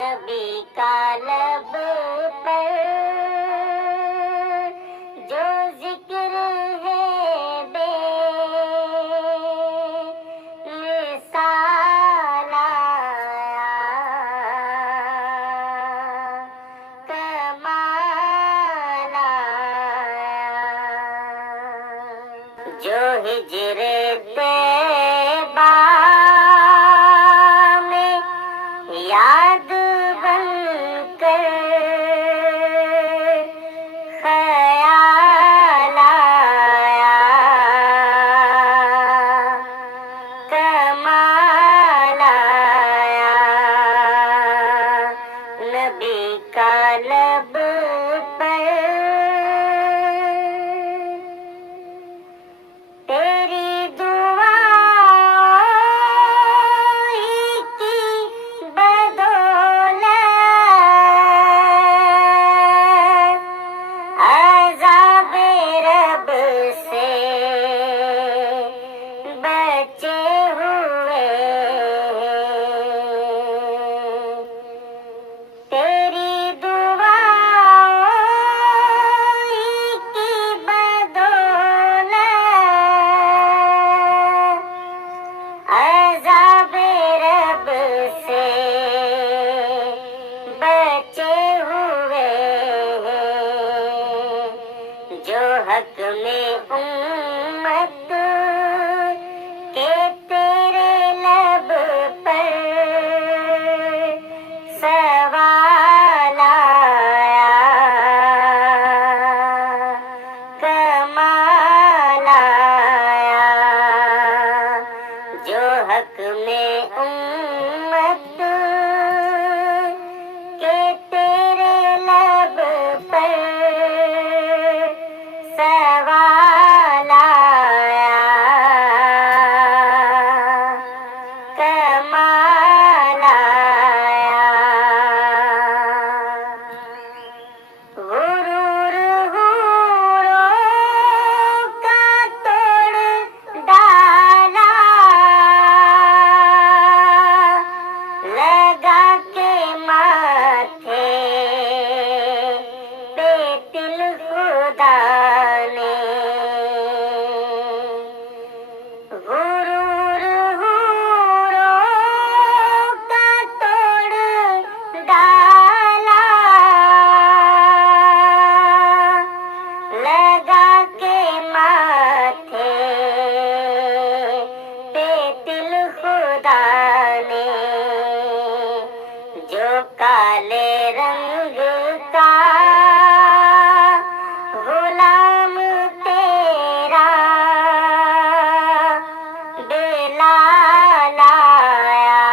نبی کا لب پر جو ذکر ہے بے مثال آیا، کمال آیا، جو ہجر طیبہ میں یاد بن کر خیال آیا، کمال آیا، نبی کا لب پر تیری دعائیں کی بدولت عذاب رب سے بچے ہوئے، تیری دعائیں کی بدولت عذاب رب سے بچے ہوئے، جو حق میں امت کے تیرے لب پر سوال آیا، کمال آیا، جو حق میں امت کے تیرے لب پر سوال آیا، کمال آیا، غرور حوروں کا توڑ ڈالا، لگا کے ماتھے پہ تل خدا نے، غرور حوروں کا توڑ ڈالا، لگا کے ماتھے پہ تل خدا نے، جو کالے رنگ کا غلام تیرا بلال آیا،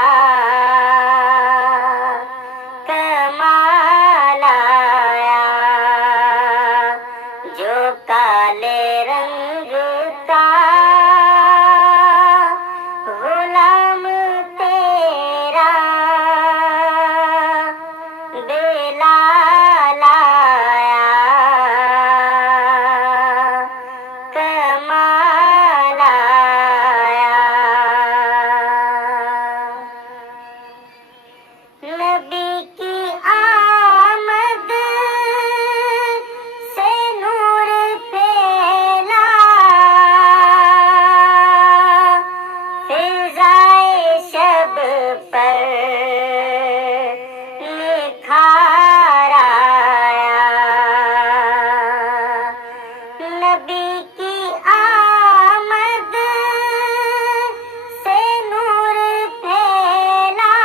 کمال آیا، جو کالے رنگ کا غلام تیرا بلال آیا، کمال آیا، نبی کی آمد سے نور پھیلا، فضائے شب پر نکھار آیا، نبی کی آمد سے نور پھیلا،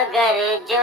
اگر جو